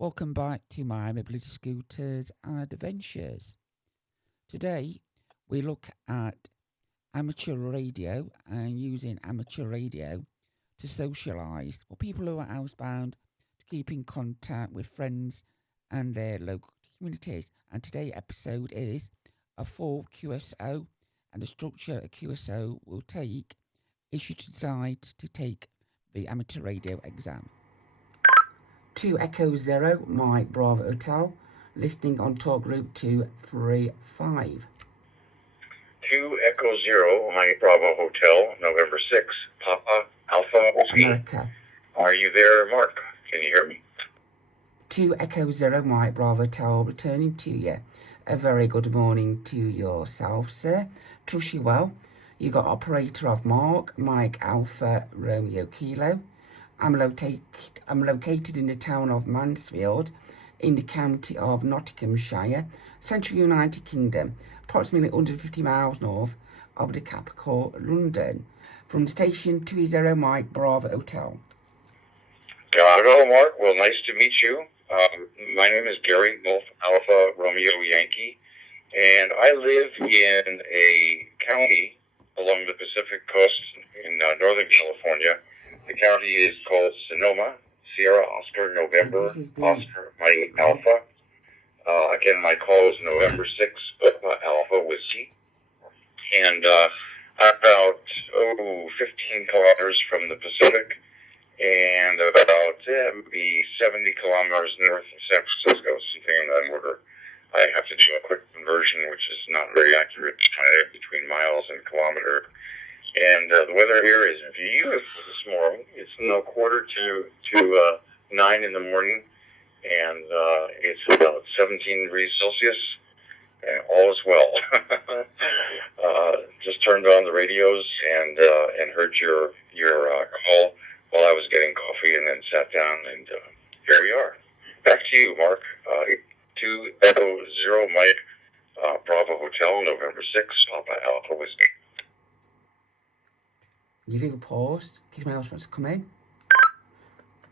Welcome back to my mobility scooters adventures. Today we look at amateur radio and using amateur radio to socialise for people who are housebound to keep in contact with friends and their local communities. And today's episode is a full QSO and the structure a QSO will take if you decide to take the amateur radio exam. 2 Echo Zero, Mike Bravo Hotel, listening on talk group 235. 2 Echo Zero, Mike Bravo Hotel, November 6, Papa Alpha Whiskey. America. Are you there, Mark? Can you hear me? 2 Echo Zero, Mike Bravo Hotel, returning to you. A very good morning to yourself, sir. Trust you well. You got operator of Mark, Mike Alpha Romeo Kilo. I'm located in the town of Mansfield, in the county of Nottinghamshire, Central United Kingdom, approximately 150 miles north of the capital, London. From the station 20 Mike Bravo Hotel. Hello, Mark. Well, nice to meet you. My name is Gary, Golf Alpha Romeo Yankee, and I live in a county along the Pacific coast in Northern California. The county is called Sonoma, Sierra Oscar November, Oscar Mike Alpha. Again, my call is November 6, Alpha Whiskey. And about 15 kilometers from the Pacific and about maybe 70 kilometers north of San Francisco, something in that order. I have to do a quick conversion, which is not very accurate, kind of between miles and kilometer. And the weather here is beautiful this morning. It's 8:45 in the morning, and it's about 17 degrees Celsius, and all is well. Just turned on the radios and heard your call while I was getting coffee, and then sat down, and here we are. Back to you, Mark. 2 Echo Zero Mike Bravo Hotel, November 6, Papa Alpha Whiskey. You leave a pause, in case my else wants to come in.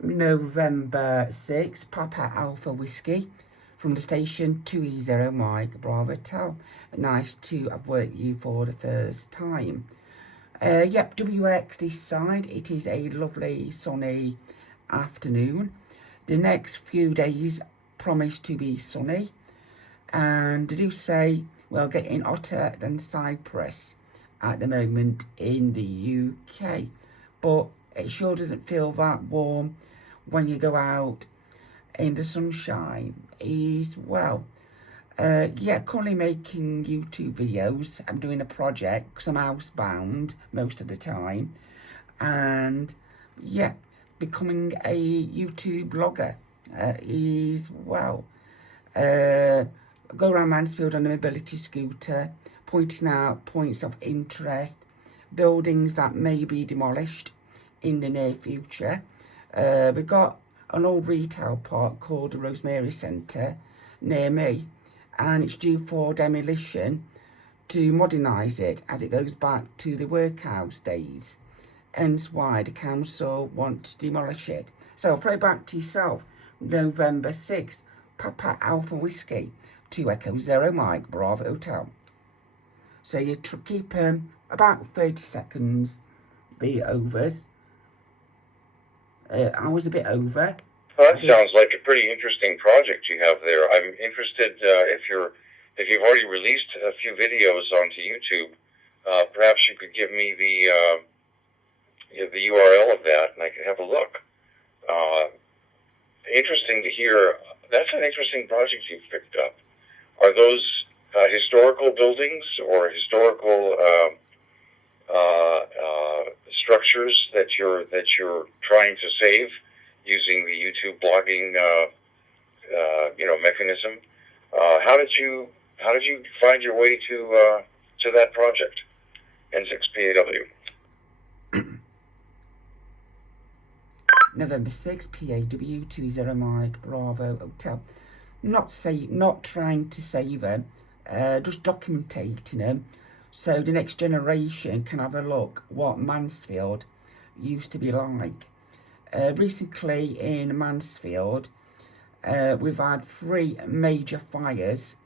November 6, Papa Alpha Whiskey, from the station 2E0 Mike Bravo Hotel. Nice to have worked you for the first time. Yep, WX this side. It is a lovely sunny afternoon. The next few days promise to be sunny, and they do say we're getting hotter than Cyprus at the moment in the UK, but it sure doesn't feel that warm when you go out in the sunshine as well. Currently making YouTube videos. I'm doing a project because I'm housebound most of the time, and becoming a YouTube blogger as well. Go around Mansfield on a mobility scooter, pointing out points of interest, buildings that may be demolished in the near future. We've got an old retail park called the Rosemary Centre near me, and it's due for demolition to modernise it as it goes back to the workhouse days. Hence why the council want to demolish it. So throw back to yourself. November 6th, Papa Alpha Whiskey, 2 Echo Zero Mike Bravo Hotel. So you keep about 30 seconds, be overs. I was a bit over. Well, that sounds like a pretty interesting project you have there. I'm interested if you've already released a few videos onto YouTube. Perhaps you could give me the URL of that, and I could have a look. Interesting to hear. That's an interesting project you've picked up. Are those historical buildings or historical structures that you're trying to save using the YouTube blogging mechanism? How did you find your way to that project? N6PAW. November 6, PAW 20 Mike Bravo Hotel. Not trying to save them, just documenting them, so the next generation can have a look what Mansfield used to be like. Recently in Mansfield, we've had 3 major fires.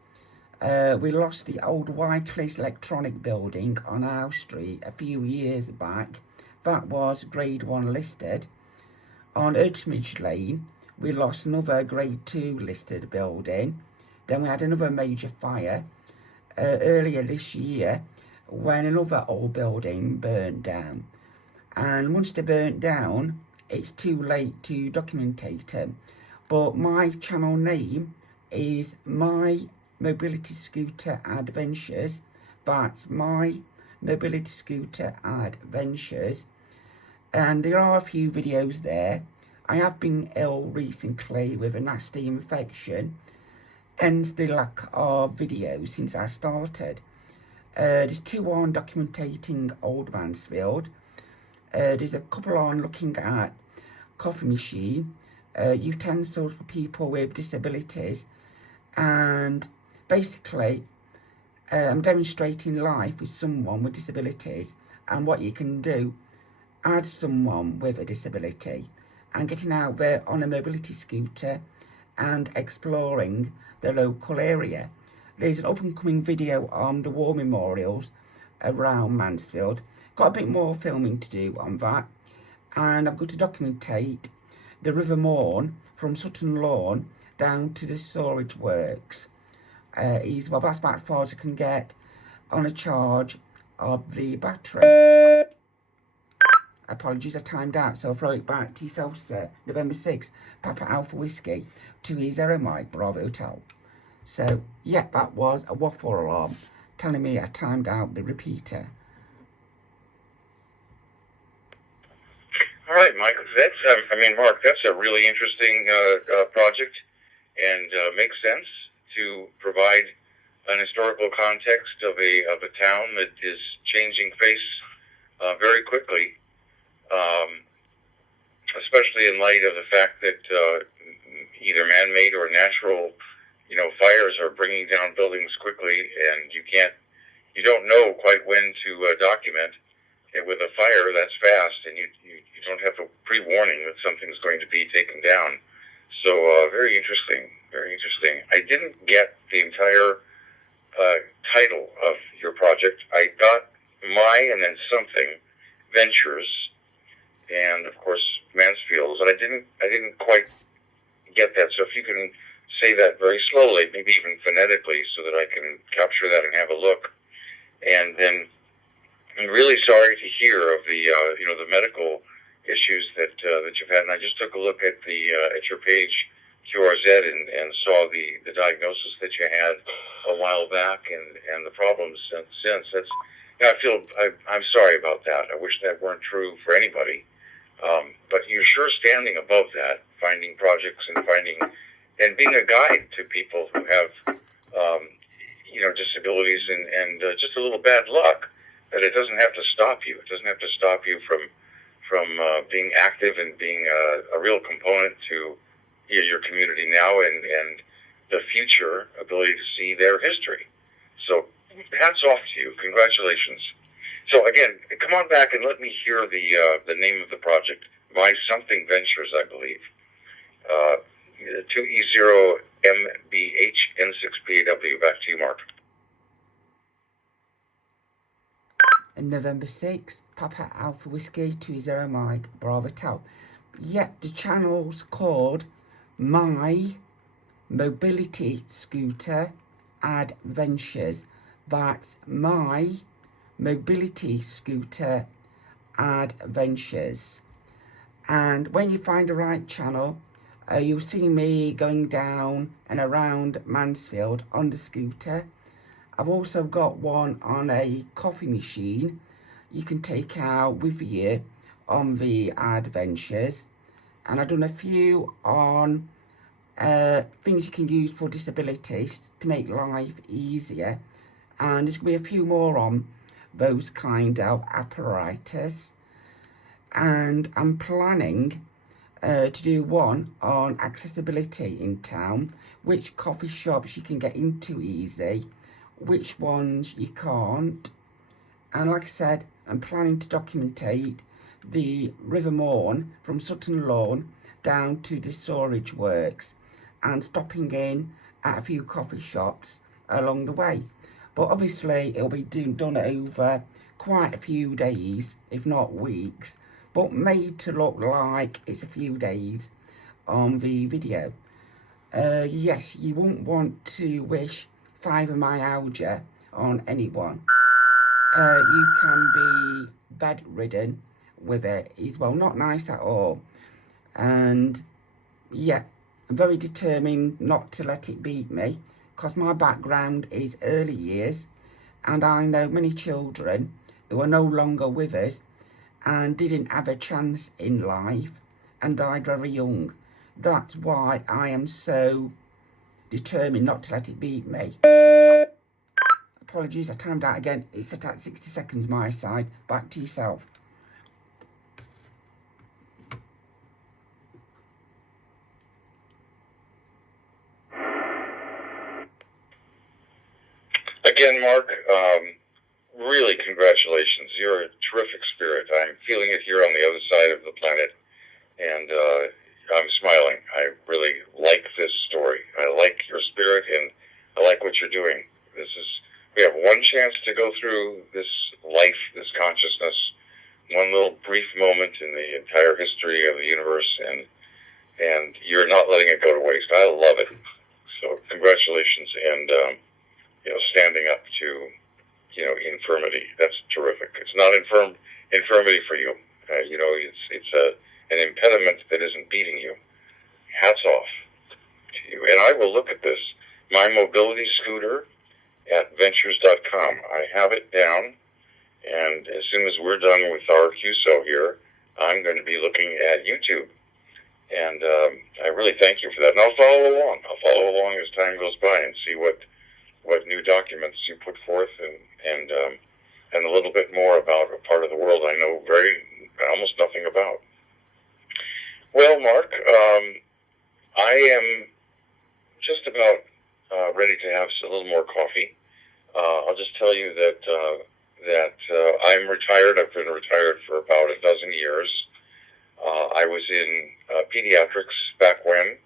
We lost the old Wycliffe electronic building on our street a few years back. That was grade 1 listed. On Urtmage Lane, we lost another grade 2 listed building. Then we had another major fire earlier this year when another old building burnt down. And once they burnt down, it's too late to documentate them. But my channel name is My Mobility Scooter Adventures. That's My Mobility Scooter Adventures. And there are a few videos there. I have been ill recently with a nasty infection, hence the lack of videos since I started. There's 2 on documenting Old Mansfield. There's a couple on looking at coffee machine, utensils for people with disabilities, and basically I'm demonstrating life with someone with disabilities and what you can do as someone with a disability, and getting out there on a mobility scooter and exploring the local area. There's an up and coming video on the war memorials around Mansfield. Got a bit more filming to do on that, and I'm going to documentate the River Mourne from Sutton Lawn down to the storage works. Well, that's about as far as I can get on a charge of the battery. Apologies, I timed out, so I'll throw it back to yourself, sir. November 6th, Papa Alpha Whiskey, 2E0 Mike, Bravo Hotel. So, yeah, that was a waffle alarm telling me I timed out the repeater. All right, Mike. Mark, that's a really interesting project, and makes sense to provide an historical context of a town that is changing face very quickly, especially in light of the fact that either man-made or natural, fires are bringing down buildings quickly, and you don't know quite when to document. With a fire, that's fast, and you don't have a pre-warning that something's going to be taken down. So very interesting, very interesting. I didn't get the entire title of your project. I got My and then something Ventures, and of course Mansfield, but I didn't quite get that. So if you can say that very slowly, maybe even phonetically, so that I can capture that and have a look. And then I'm really sorry to hear of the the medical issues that you've had. And I just took a look at your page, QRZ, and saw the diagnosis that you had a while back and the problems since. I'm sorry about that. I wish that weren't true for anybody. But you're sure standing above that, finding projects and being a guide to people who have disabilities and just a little bad luck. That it doesn't have to stop you. It doesn't have to stop you from being active and being a real component to your community now and the future ability to see their history. So hats off to you. Congratulations. So again, come on back and let me hear the name of the project. My Something Ventures, I believe. 2E0MBHN6PAW. Back to you, Mark. November 6th, Papa Alpha Whiskey, 20 Mike, Bravo Hotel. Yep, the channel's called My Mobility Scooter Adventures. That's My Mobility Scooter Adventures. And when you find the right channel, you'll see me going down and around Mansfield on the scooter. I've also got one on a coffee machine you can take out with you on the adventures. And I've done a few on things you can use for disabilities to make life easier. And there's going to be a few more on those kind of apparatus. And I'm planning to do one on accessibility in town, which coffee shops you can get into easy, which ones you can't. And like I said, I'm planning to documentate the River Mourne from Sutton Lawn down to the storage works. and stopping in at a few coffee shops along the way. But obviously it'll be done over quite a few days, if not weeks, but made to look like it's a few days on the video. Yes, you wouldn't want to wish fibromyalgia on anyone. You can be bedridden with it as well, not nice at all. And yeah, I'm very determined not to let it beat me, because my background is early years, and I know many children who are no longer with us and didn't have a chance in life and died very young. That's why I am so determined not to let it beat me. Apologies, I timed out again. It's set at 60 seconds my side. Back to yourself. Again, Mark, really congratulations. You're a terrific spirit. I'm feeling it here on the other side of the planet, and I'm smiling. I really like this story. I like your spirit, and I like what you're doing. We have one chance to go through this life, this consciousness, one little brief moment in the entire history of the universe, and you're not letting it go to waste. I love it. So congratulations, and standing up to infirmity. That's terrific. It's not infirmity for you. It's an impediment that isn't beating you. Hats off to you. And I will look at this. My mobility scooter at ventures.com. I have it down, and as soon as we're done with our QSO here, I'm going to be looking at YouTube. And I really thank you for that. And I'll follow along. I'll follow along as time goes by and see what new documents you put forth, and a little bit more about a part of the world I know almost nothing about. Well, Mark, I am just about ready to have a little more coffee. I'll just tell you that I'm retired. I've been retired for about a dozen years. I was in pediatrics back when,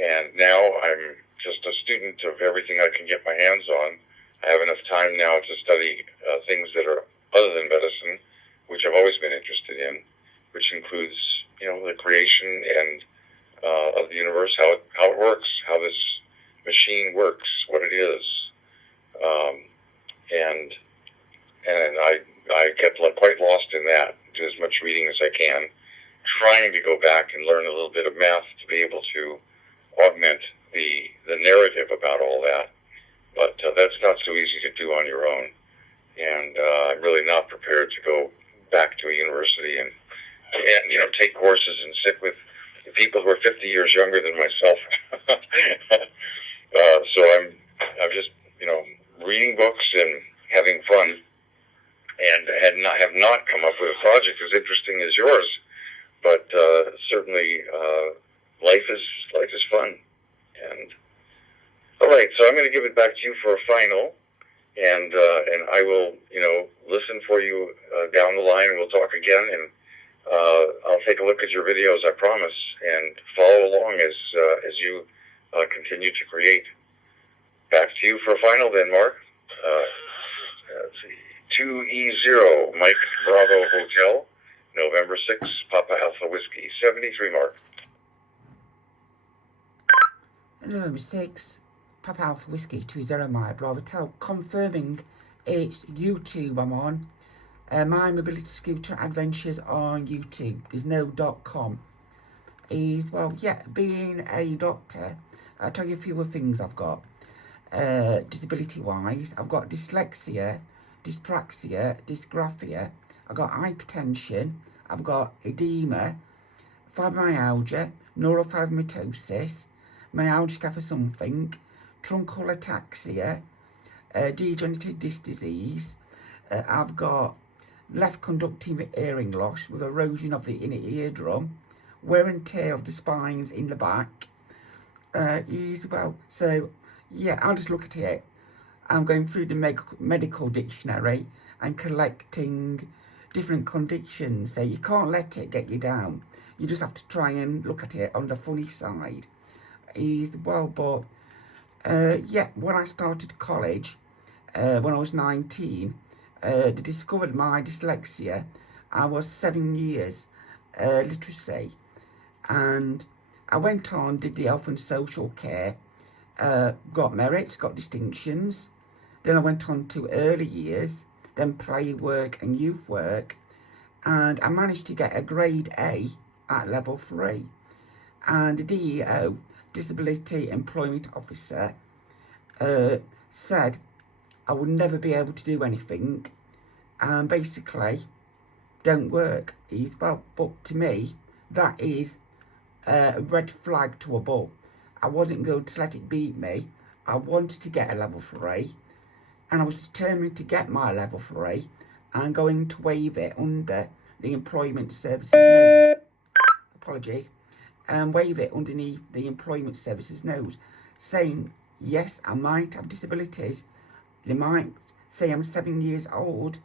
and now I'm just a student of everything I can get my hands on. I have enough time now to study things that are other than medicine, which I've always been interested in, which includes, the creation and of the universe, how it works, how this machine works, what it is, and I get quite lost in that. Do as much reading as I can, trying to go back and learn a little bit of math to be able to augment the narrative about all that, but that's not so easy to do on your own, and I'm really not prepared to go back to a university and take courses and sit with people who are 50 years younger than myself. So I'm just reading books and having fun, and have not come up with a project as interesting as yours, but certainly life is fun. And all right, so I'm going to give it back to you for a final, and I will listen for you down the line, and we'll talk again, and I'll take a look at your videos, I promise, and follow along as you continue to create. Back to you for a final then, Mark. Let's see, 2E0 Mike Bravo Hotel, November 6, Papa Alpha Whiskey 73, Mark. November 6, Papa Alpha Whiskey 20 Mike Bravo Hotel, confirming it's YouTube I'm on. My mobility scooter adventures on YouTube. There's no .com. Being a doctor, I'll tell you a few of the things I've got. Disability wise, I've got dyslexia, dyspraxia, dysgraphia, I've got hypertension, I've got edema, fibromyalgia, neurofibromatosis, myalgia for something, truncal ataxia, degenerative disc disease. I've got left conductive hearing loss with erosion of the inner eardrum, wear and tear of the spines in the back. So yeah, I'll just look at it. I'm going through the medical dictionary and collecting different conditions. So you can't let it get you down. You just have to try and look at it on the funny side. Is well, but yeah, when I started college, when I was 19, they discovered my dyslexia. I was 7 years literacy, and I went on, did the health and social care, got merits, got distinctions. Then I went on to early years, then play work and youth work, and I managed to get a grade A at level 3. And the DEO, Disability Employment Officer, said I would never be able to do anything, and basically don't work. Well, but to me, that is a red flag to a bull. I wasn't going to let it beat me. I wanted to get a level 3, and I was determined to get my level 3 and going to waive it under the Employment Services Note. Apologies. And waive it underneath the Employment Services Note, saying, yes, I might have disabilities. They might say I'm 7 years old,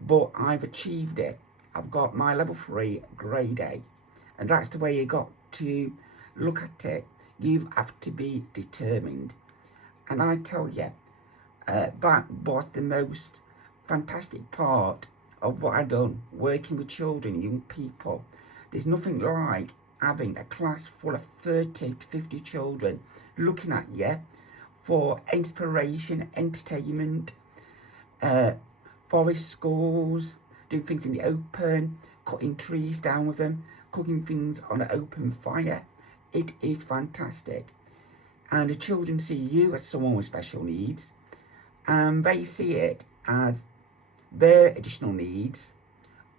but I've achieved it. I've got my level 3 grade A. And that's the way you got to look at it. You have to be determined. And I tell you, that was the most fantastic part of what I've done, working with children, young people. There's nothing like having a class full of 30 to 50 children looking at you for inspiration, entertainment, forest schools, doing things in the open, cutting trees down with them, cooking things on an open fire. It is fantastic. And the children see you as someone with special needs, and they see it as their additional needs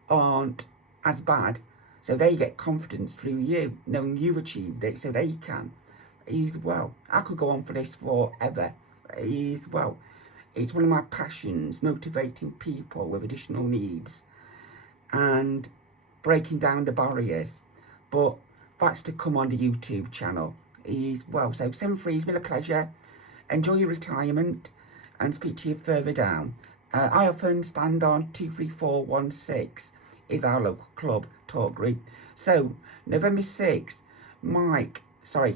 aren't as bad, so they get confidence through you, knowing you've achieved it, so they can. As well, I could go on for this forever. As well, it's one of my passions, motivating people with additional needs and breaking down the barriers. But that's to come on the YouTube channel as well. So 7-3, it's been a pleasure. Enjoy your retirement, and speak to you further down. I often stand on 23416 is our local club talk group. So November 6th,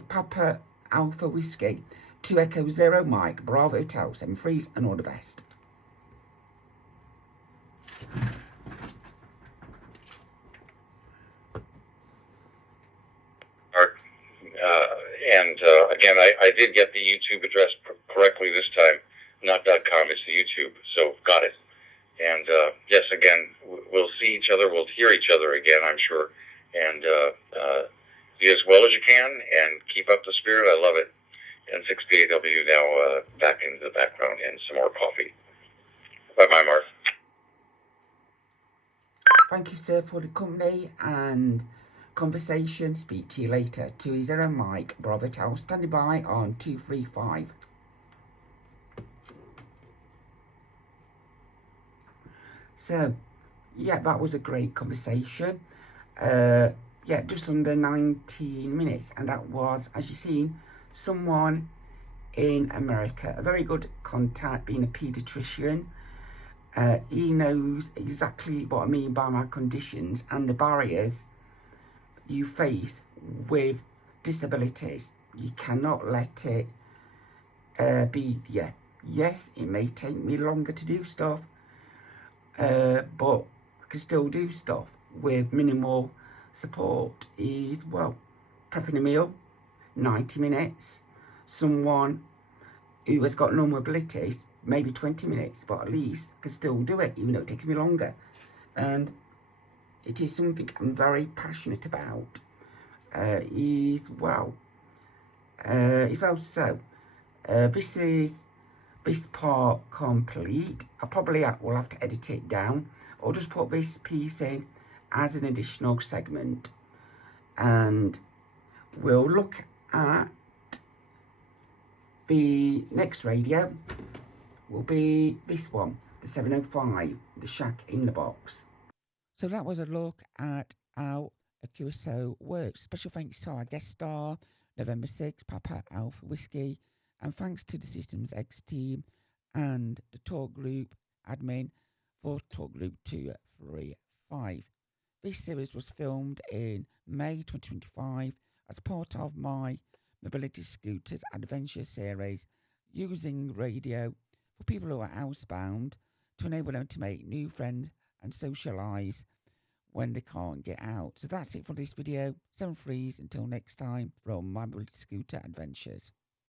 Papa Alpha Whiskey, 2 Echo 0 Mike, Bravo Hotel, 7-3s, and all the best. Again, I did get the YouTube address correctly this time, not .com, it's the YouTube, so got it. And yes, again, we'll see each other, we'll hear each other again, I'm sure, and be as well as you can, and keep up the spirit, I love it. And 6PAW now back into the background, and some more coffee. Bye-bye, Mark. Thank you, sir, for the company and conversation. Speak to you later. 2-0 Mike, Bravo Hotel, standing by on 235. So, yeah, that was a great conversation. Yeah, just under 19 minutes. And that was, as you've seen, someone in America. A very good contact, being a paediatrician. He knows exactly what I mean by my conditions and the barriers you face with disabilities. You cannot let it be, yeah. Yes, it may take me longer to do stuff, but I can still do stuff with minimal support. Is, well, prepping a meal, 90 minutes. Someone who has got normal abilities, maybe 20 minutes, but at least I can still do it, even though it takes me longer. And it is something I'm very passionate about. So this is this part complete. I probably will have to edit it down, or just put this piece in as an additional segment. And we'll look at the next radio will be this one, the 705, the Shack in the Box. So that was a look at how a QSO works. Special thanks to our guest star, November 6, Papa Alpha Whiskey, and thanks to the Systems X team and the talk group admin for talk group 235. This series was filmed in May 2025 as part of my Mobility Scooters Adventure series using radio for people who are housebound to enable them to make new friends and socialise when they can't get out. So that's it for this video. 7 frees until next time from my Mobility Scooter Adventures.